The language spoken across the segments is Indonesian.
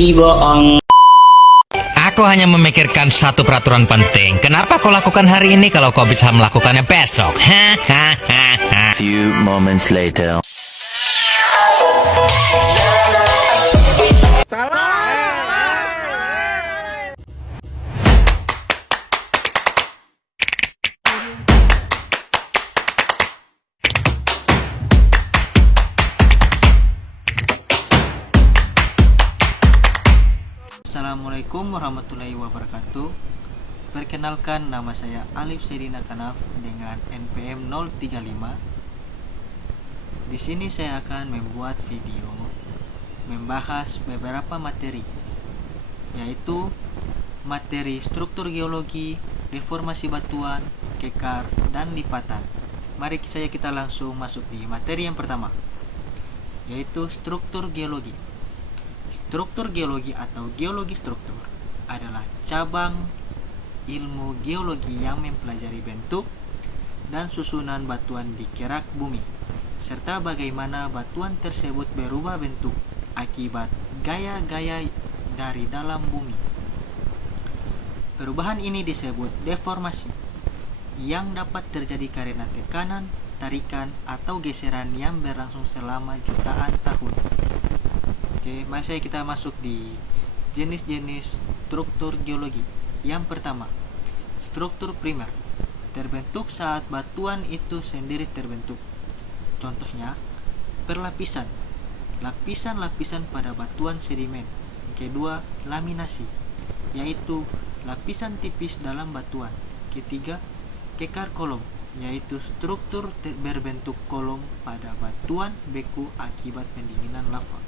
bohong. Aku hanya memikirkan satu peraturan penting. Kenapa kau lakukan hari ini kalau kau bisa melakukannya besok? Few moments later. Assalamualaikum warahmatullahi wabarakatuh. Perkenalkan, nama saya Alif Sedina Kanaf dengan NPM 035. Di sini saya akan membuat video membahas beberapa materi, yaitu materi struktur geologi, deformasi batuan, kekar, dan lipatan. Mari kita langsung masuk di materi yang pertama, yaitu struktur geologi. Struktur geologi atau geologi struktur adalah cabang ilmu geologi yang mempelajari bentuk dan susunan batuan di kerak bumi, serta bagaimana batuan tersebut berubah bentuk akibat gaya-gaya dari dalam bumi. Perubahan ini disebut deformasi, yang dapat terjadi karena tekanan, tarikan, atau geseran yang berlangsung selama jutaan tahun. Oke, mari kita masuk di jenis-jenis struktur geologi. Yang pertama, struktur primer, terbentuk saat batuan itu sendiri terbentuk. Contohnya, perlapisan, lapisan-lapisan pada batuan sedimen. Kedua, laminasi, yaitu lapisan tipis dalam batuan. Ketiga, kekar kolom, yaitu struktur berbentuk kolom pada batuan beku akibat pendinginan lava.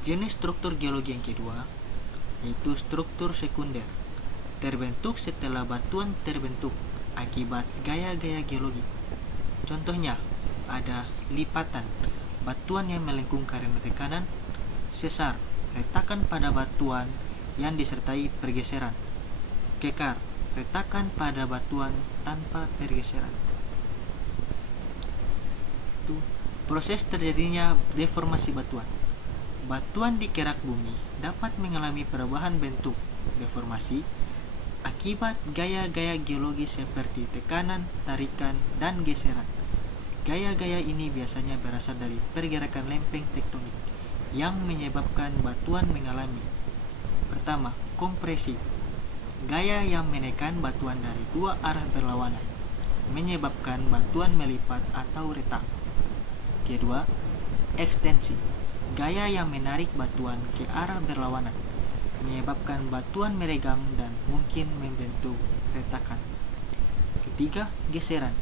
Jenis struktur geologi yang kedua yaitu struktur sekunder, terbentuk setelah batuan terbentuk akibat gaya-gaya geologi. Contohnya ada lipatan, batuan yang melengkung karena tekanan. Sesar, retakan pada batuan yang disertai pergeseran. Kekar, retakan pada batuan tanpa pergeseran. Itu proses terjadinya deformasi batuan. Batuan di kerak bumi dapat mengalami perubahan bentuk deformasi akibat gaya-gaya geologi seperti tekanan, tarikan, dan geseran. Gaya-gaya ini biasanya berasal dari pergerakan lempeng tektonik yang menyebabkan batuan mengalami: pertama, kompresi, gaya yang menekan batuan dari dua arah berlawanan, menyebabkan batuan melipat atau retak. Kedua, ekstensi, gaya yang menarik batuan ke arah berlawanan, menyebabkan batuan meregang dan mungkin membentuk retakan. Ketiga, geseran,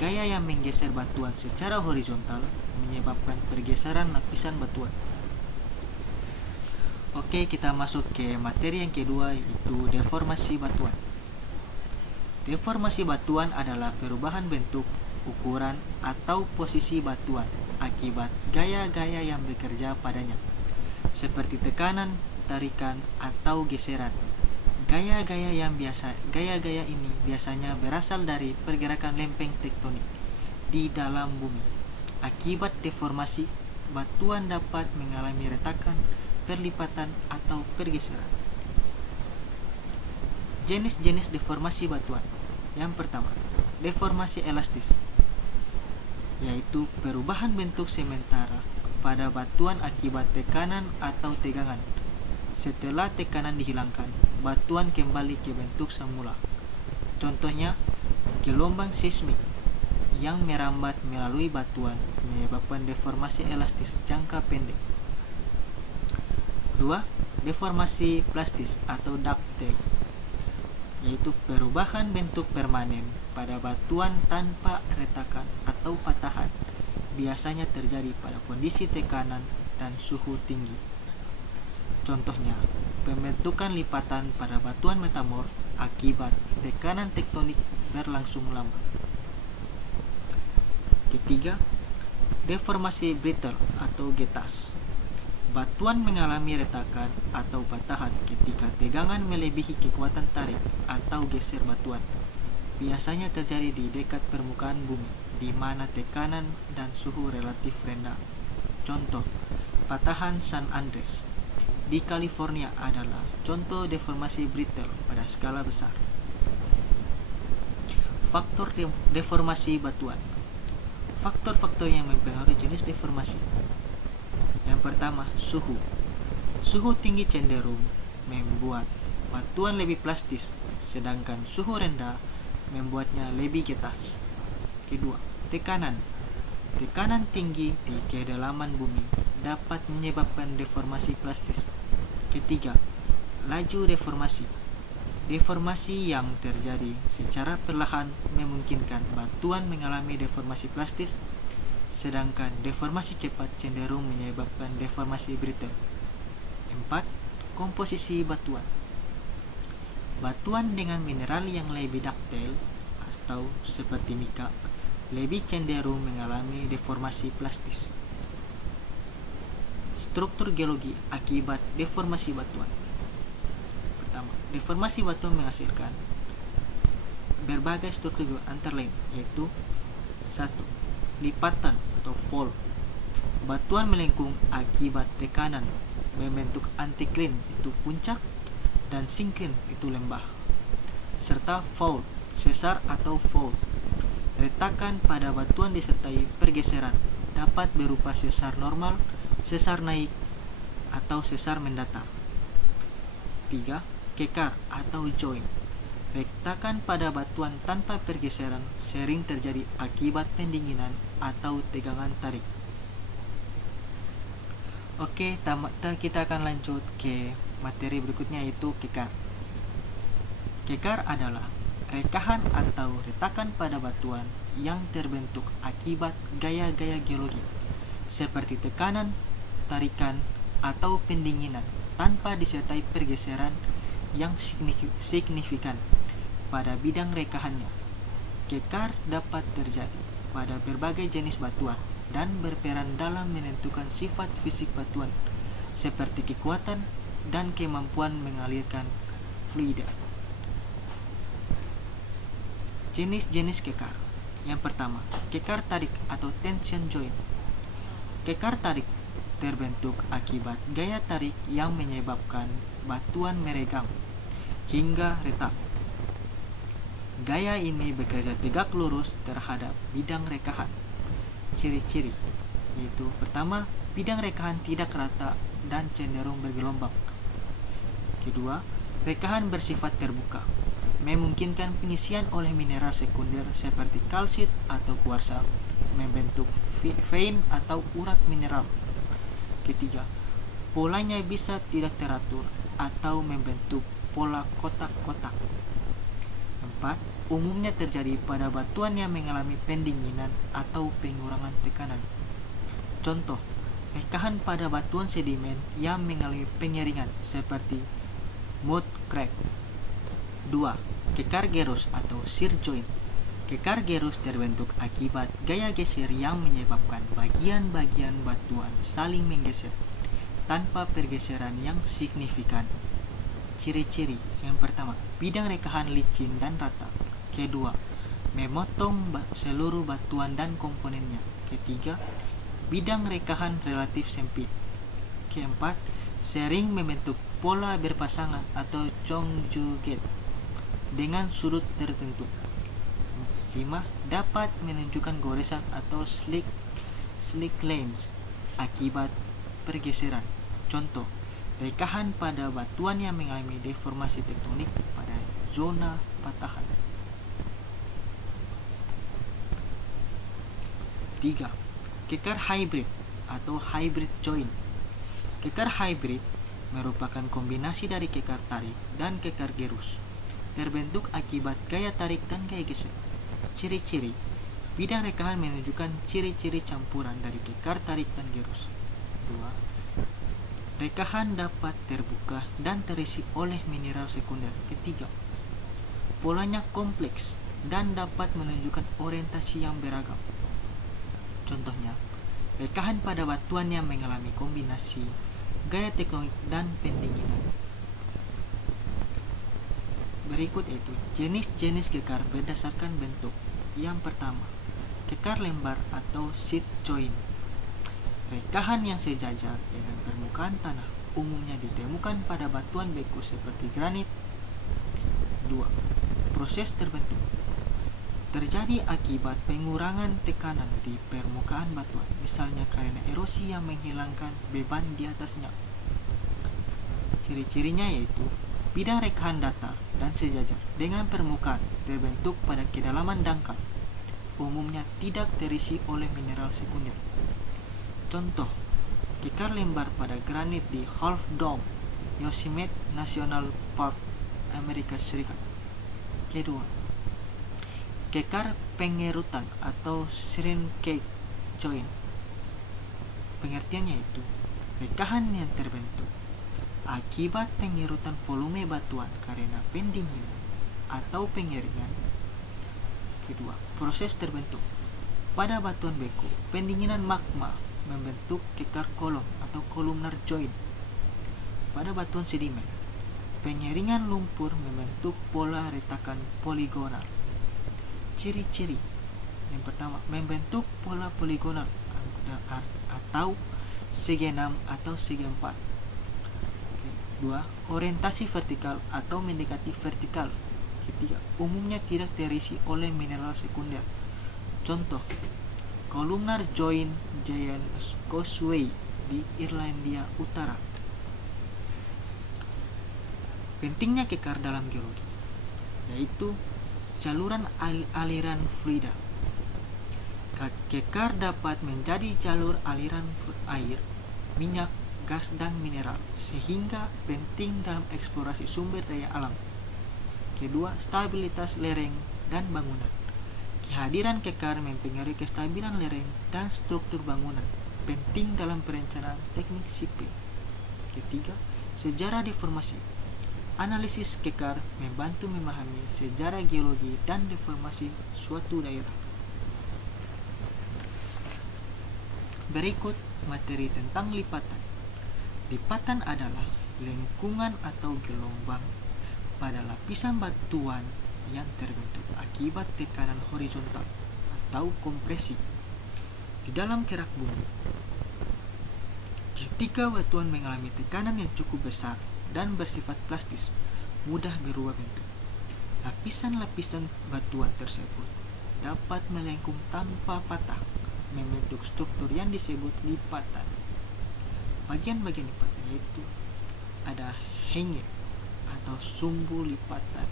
gaya yang menggeser batuan secara horizontal, menyebabkan pergeseran lapisan batuan. Oke, kita masuk ke materi yang kedua, yaitu deformasi batuan. Deformasi batuan adalah perubahan bentuk, ukuran, atau posisi batuan akibat gaya-gaya yang bekerja padanya, seperti tekanan, tarikan, atau geseran. Gaya-gaya ini biasanya berasal dari pergerakan lempeng tektonik di dalam bumi. Akibat deformasi, batuan dapat mengalami retakan, perlipatan, atau pergeseran. Jenis-jenis deformasi batuan. Yang pertama, deformasi elastis, yaitu perubahan bentuk sementara pada batuan akibat tekanan atau tegangan. Setelah tekanan dihilangkan, batuan kembali ke bentuk semula. Contohnya, gelombang seismik yang merambat melalui batuan menyebabkan deformasi elastis jangka pendek. 2. Deformasi plastis atau ductile, yaitu perubahan bentuk permanen pada batuan tanpa retakan atau patahan, biasanya terjadi pada kondisi tekanan dan suhu tinggi. Contohnya, pembentukan lipatan pada batuan metamorf akibat tekanan tektonik berlangsung lama. Ketiga, deformasi brittle atau getas. Batuan mengalami retakan atau patahan ketika tegangan melebihi kekuatan tarik atau geser batuan. Biasanya terjadi di dekat permukaan bumi, di mana tekanan dan suhu relatif rendah. Contoh, patahan San Andreas di California adalah contoh deformasi brittle pada skala besar. Faktor deformasi batuan. Faktor-faktor yang mempengaruhi jenis deformasi. Yang pertama, suhu. Suhu tinggi cenderung membuat batuan lebih plastis, sedangkan suhu rendah membuatnya lebih getas. Kedua, tekanan. Tekanan tinggi di kedalaman bumi dapat menyebabkan deformasi plastis. Ketiga, laju deformasi. Deformasi yang terjadi secara perlahan memungkinkan batuan mengalami deformasi plastis, sedangkan deformasi cepat cenderung menyebabkan deformasi brittle. 4. Komposisi batuan. Batuan dengan mineral yang lebih ductile atau seperti mika lebih cenderung mengalami deformasi plastis. Struktur geologi akibat deformasi batuan. Pertama, deformasi batuan menghasilkan berbagai struktur antara lain, yaitu 1. Lipatan atau fault. Batuan melengkung akibat tekanan membentuk antikline itu puncak dan sinkline itu lembah, serta fault, sesar atau fault. Retakan pada batuan disertai pergeseran dapat berupa sesar normal, sesar naik, atau sesar mendatar. 3. Kekar atau joint. Retakan pada batuan tanpa pergeseran sering terjadi akibat pendinginan atau tegangan tarik. Oke, kita akan lanjut ke materi berikutnya, yaitu kekar. Kekar adalah rekahan atau retakan pada batuan yang terbentuk akibat gaya-gaya geologi seperti tekanan, tarikan, atau pendinginan tanpa disertai pergeseran yang signifikan pada bidang rekahannya. Kekar dapat terjadi pada berbagai jenis batuan dan berperan dalam menentukan sifat fisik batuan seperti kekuatan dan kemampuan mengalirkan fluida. Jenis-jenis kekar. Yang pertama, kekar tarik atau tension joint. Kekar tarik terbentuk akibat gaya tarik yang menyebabkan batuan meregang hingga retak. Gaya ini bekerja tegak lurus terhadap bidang rekahan. Ciri-ciri yaitu pertama, bidang rekahan tidak rata dan cenderung bergelombang. Kedua, rekahan bersifat terbuka, memungkinkan pengisian oleh mineral sekunder seperti kalsit atau kuarsa membentuk vein atau urat mineral. Ketiga, polanya bisa tidak teratur atau membentuk pola kotak-kotak. 4. Umumnya terjadi pada batuan yang mengalami pendinginan atau pengurangan tekanan. Contoh, rekahan pada batuan sedimen yang mengalami pengeringan seperti mud crack. 2. Kekar gerus atau shear joint. Kekar gerus terbentuk akibat gaya geser yang menyebabkan bagian-bagian batuan saling menggeser tanpa pergeseran yang signifikan. Ciri-ciri. Yang pertama, bidang rekahan licin dan rata. Kedua, memotong seluruh batuan dan komponennya. Ketiga, bidang rekahan relatif sempit. Keempat, sering membentuk pola berpasangan atau conjugate dengan sudut tertentu. 5. Dapat menunjukkan goresan atau slick lines akibat pergeseran. Contoh, rekahan pada batuan yang mengalami deformasi tektonik pada zona patahan. 3. Kekar hybrid atau hybrid joint. Kekar hybrid merupakan kombinasi dari kekar tarik dan kekar gerus. Terbentuk akibat gaya tarik dan gaya geser. Ciri-ciri. Bidang rekahan menunjukkan ciri-ciri campuran dari kekar tarik dan gerus. 2. Rekahan dapat terbuka dan terisi oleh mineral sekunder. Ketiga, polanya kompleks dan dapat menunjukkan orientasi yang beragam. Contohnya, rekahan pada batuan yang mengalami kombinasi gaya tektonik dan pendinginan. Berikut itu jenis-jenis kekar berdasarkan bentuk. Yang pertama, kekar lembar atau sheet joint. Rekahan yang sejajar dengan permukaan tanah umumnya ditemukan pada batuan beku seperti granit. 2. Proses terbentuk terjadi akibat pengurangan tekanan di permukaan batuan, misalnya karena erosi yang menghilangkan beban di atasnya. Ciri-cirinya yaitu bidang rekahan datar dan sejajar dengan permukaan terbentuk pada kedalaman dangkal, umumnya tidak terisi oleh mineral sekunder. Contoh, kekar lembar pada granit di Half Dome, Yosemite National Park, Amerika Serikat. Kedua, kekar pengerutan atau shrinkage joint. Pengertiannya itu rekahan yang terbentuk akibat pengerutan volume batuan karena pendinginan atau pengeringan. Kedua, proses terbentuk pada batuan beku, pendinginan magma membentuk kekar kolom atau columnar joint. Pada batuan sedimen, pengeringan lumpur membentuk pola retakan poligonal. Ciri-ciri yang pertama, membentuk pola poligonal atau segi 6 atau segi 4. 2. Orientasi vertikal atau mendekati vertikal. Ketiga, umumnya tidak terisi oleh mineral sekunder. Contoh, columnar joint Giant's Causeway di Irlandia Utara. Pentingnya kekar dalam geologi yaitu jaluran aliran fluida. Kekar dapat menjadi jalur aliran air, minyak, gas, dan mineral, sehingga penting dalam eksplorasi sumber daya alam. Kedua, stabilitas lereng dan bangunan. Kehadiran kekar mempengaruhi kestabilan lereng dan struktur bangunan, penting dalam perencanaan teknik sipil. Ketiga, sejarah deformasi. Analisis kekar membantu memahami sejarah geologi dan deformasi suatu daerah. Berikut materi tentang lipatan. Lipatan adalah lengkungan atau gelombang pada lapisan batuan yang terbentuk akibat tekanan horizontal atau kompresi di dalam kerak bumi. Ketika batuan mengalami tekanan yang cukup besar dan bersifat plastis, mudah berubah bentuk. Lapisan-lapisan batuan tersebut dapat melengkung tanpa patah, membentuk struktur yang disebut lipatan. Bagian-bagian lipatan yaitu ada henge atau sumbu lipatan,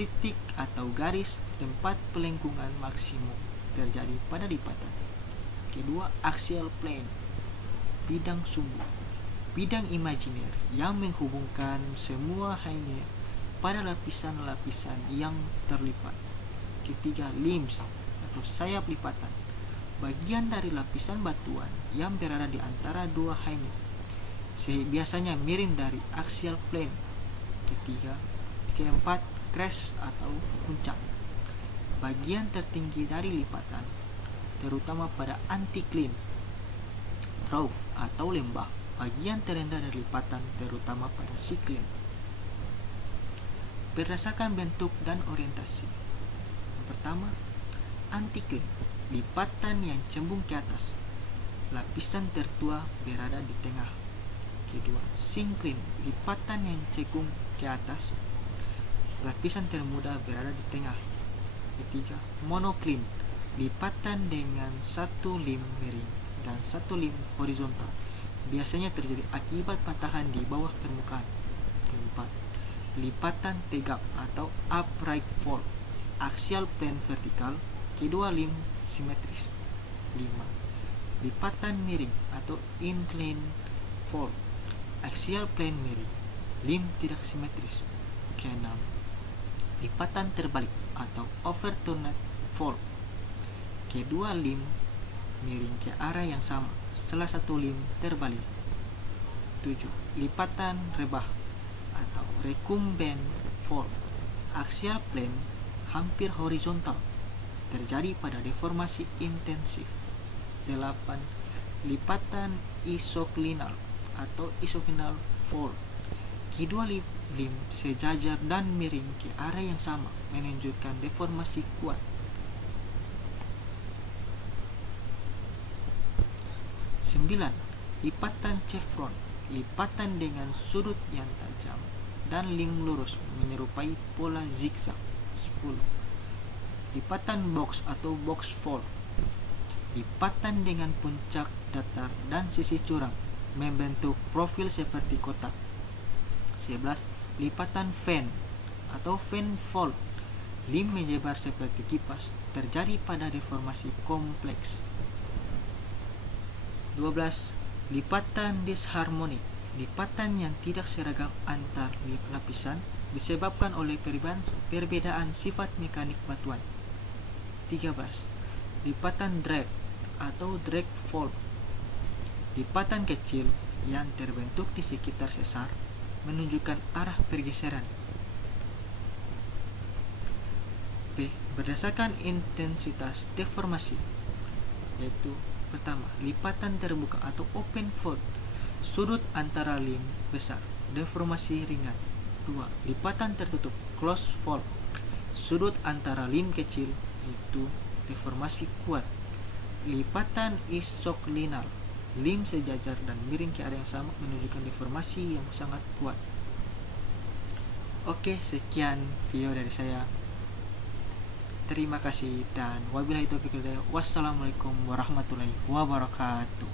titik atau garis tempat pelengkungan maksimum terjadi pada lipatan. Kedua, axial plane, bidang sumbu, bidang imajiner yang menghubungkan semua henge pada lapisan-lapisan yang terlipat. Ketiga, limbs atau sayap lipatan, bagian dari lapisan batuan yang berada di antara dua henge, biasanya miring dari axial plane. Ketiga, keempat, crest atau puncak, bagian tertinggi dari lipatan, terutama pada anticline. Trough atau lembah, bagian terendah dari lipatan, terutama pada siklin. Berdasarkan bentuk dan orientasi. Yang pertama, anticline, lipatan yang cembung ke atas, lapisan tertua berada di tengah. Kedua, syncline, lipatan yang cekung ke atas, lapisan termuda berada di tengah. Ketiga, monocline, lipatan dengan satu lim miring dan satu lim horizontal, biasanya terjadi akibat patahan di bawah permukaan. Keempat, lipatan tegak atau upright fall, axial plane vertikal, kedua lim simetris. 5. Lipatan miring atau incline fall, axial plane miring, lim tidak simetris. Keenam, lipatan terbalik atau overturned fall, kedua lim miring ke arah yang sama, salah satu lim terbalik. 7. Lipatan rebah atau recumbent fall, axial plane hampir horizontal, terjadi pada deformasi intensif. 8. Lipatan isoklinal atau isoklinal fall, kedua lim sejajar dan miring ke arah yang sama, menunjukkan deformasi kuat. 9. Lipatan chevron, lipatan dengan sudut yang tajam dan lim lurus menyerupai pola zigzag. 10. Lipatan box atau box fold, lipatan dengan puncak datar dan sisi curam membentuk profil seperti kotak. 11. Lipatan fan atau fan fold, lim menyebar seperti kipas, terjadi pada deformasi kompleks. 12. Lipatan disharmonik, lipatan yang tidak seragam antar lapisan disebabkan oleh perbedaan sifat mekanik batuan. 13. Lipatan drag atau drag fold, lipatan kecil yang terbentuk di sekitar sesar menunjukkan arah pergeseran. B. Berdasarkan intensitas deformasi, yaitu pertama, lipatan terbuka atau open fold, sudut antara lim besar, deformasi ringan. 2. Lipatan tertutup, close fold, sudut antara lim kecil, itu deformasi kuat. Lipatan isoklinal, lim sejajar dan miring ke arah yang sama menunjukkan deformasi yang sangat kuat. Oke, sekian video dari saya. Terima kasih dan wabillahi taufiq wal hidayah. Wassalamualaikum warahmatullahi wabarakatuh.